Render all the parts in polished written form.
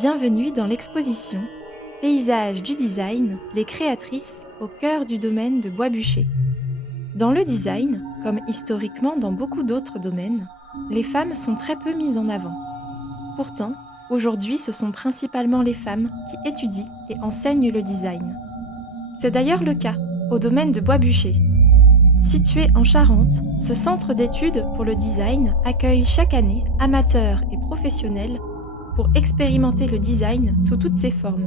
Bienvenue dans l'exposition Paysages du design, les créatrices au cœur du domaine de Bois-Bûcher. Dans le design, comme historiquement dans beaucoup d'autres domaines, les femmes sont très peu mises en avant. Pourtant, aujourd'hui, ce sont principalement les femmes qui étudient et enseignent le design. C'est d'ailleurs le cas au domaine de Bois-Bûcher. Situé en Charente, ce centre d'études pour le design accueille chaque année amateurs et professionnels pour expérimenter le design sous toutes ses formes.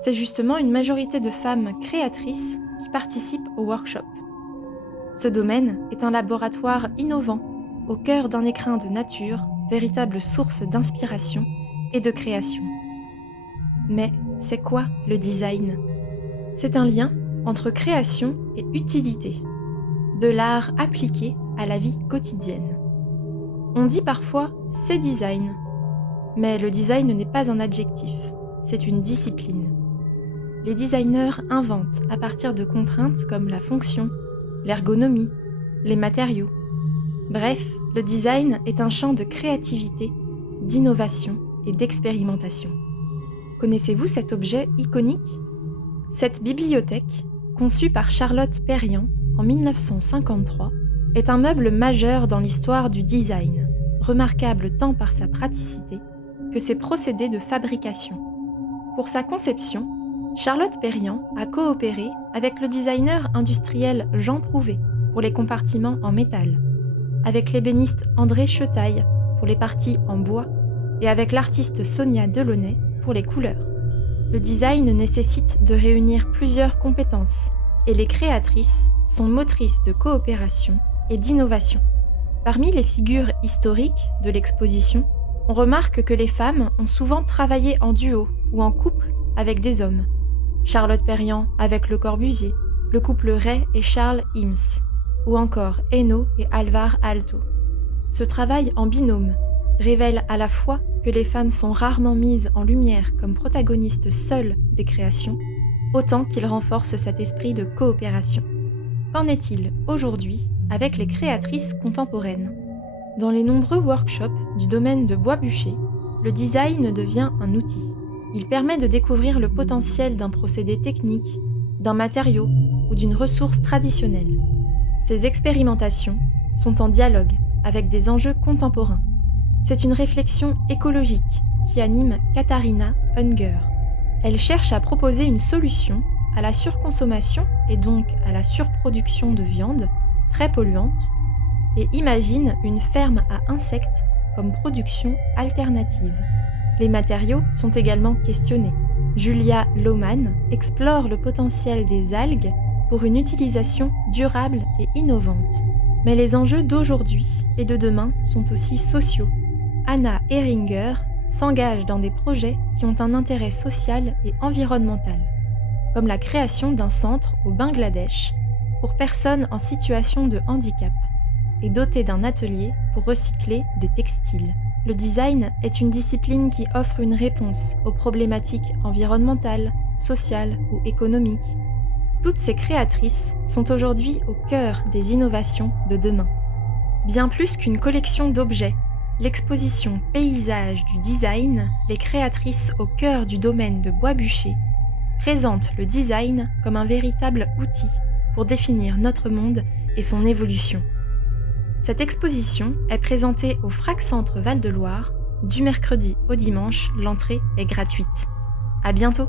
C'est justement une majorité de femmes créatrices qui participent au workshop. Ce domaine est un laboratoire innovant, au cœur d'un écrin de nature, véritable source d'inspiration et de création. Mais c'est quoi le design ? C'est un lien entre création et utilité, de l'art appliqué à la vie quotidienne. On dit parfois « c'est design », mais le design n'est pas un adjectif, c'est une discipline. Les designers inventent à partir de contraintes comme la fonction, l'ergonomie, les matériaux. Bref, le design est un champ de créativité, d'innovation et d'expérimentation. Connaissez-vous cet objet iconique ? Cette bibliothèque, conçue par Charlotte Perriand en 1953, est un meuble majeur dans l'histoire du design, remarquable tant par sa praticité que ses procédés de fabrication. Pour sa conception, Charlotte Perriand a coopéré avec le designer industriel Jean Prouvé pour les compartiments en métal, avec l'ébéniste André Chetaille pour les parties en bois et avec l'artiste Sonia Delaunay pour les couleurs. Le design nécessite de réunir plusieurs compétences et les créatrices sont motrices de coopération et d'innovation. Parmi les figures historiques de l'exposition, on remarque que les femmes ont souvent travaillé en duo ou en couple avec des hommes. Charlotte Perriand avec Le Corbusier, le couple Ray et Charles Eames, ou encore Hainaut et Alvar Aalto. Ce travail en binôme révèle à la fois que les femmes sont rarement mises en lumière comme protagonistes seules des créations, autant qu'il renforce cet esprit de coopération. Qu'en est-il aujourd'hui avec les créatrices contemporaines ? Dans les nombreux workshops du domaine de Bois-Bûcher, le design devient un outil. Il permet de découvrir le potentiel d'un procédé technique, d'un matériau ou d'une ressource traditionnelle. Ces expérimentations sont en dialogue avec des enjeux contemporains. C'est une réflexion écologique qui anime Katharina Unger. Elle cherche à proposer une solution à la surconsommation et donc à la surproduction de viande, très polluante, et imagine une ferme à insectes comme production alternative. Les matériaux sont également questionnés. Julia Lohmann explore le potentiel des algues pour une utilisation durable et innovante. Mais les enjeux d'aujourd'hui et de demain sont aussi sociaux. Anna Heringer s'engage dans des projets qui ont un intérêt social et environnemental, comme la création d'un centre au Bangladesh pour personnes en situation de handicap et doté d'un atelier pour recycler des textiles. Le design est une discipline qui offre une réponse aux problématiques environnementales, sociales ou économiques. Toutes ces créatrices sont aujourd'hui au cœur des innovations de demain. Bien plus qu'une collection d'objets, l'exposition Paysages du design, les créatrices au cœur du domaine de Bois-Bûcher, présente le design comme un véritable outil pour définir notre monde et son évolution. Cette exposition est présentée au Frac Centre Val-de-Loire du mercredi au dimanche, l'entrée est gratuite. À bientôt!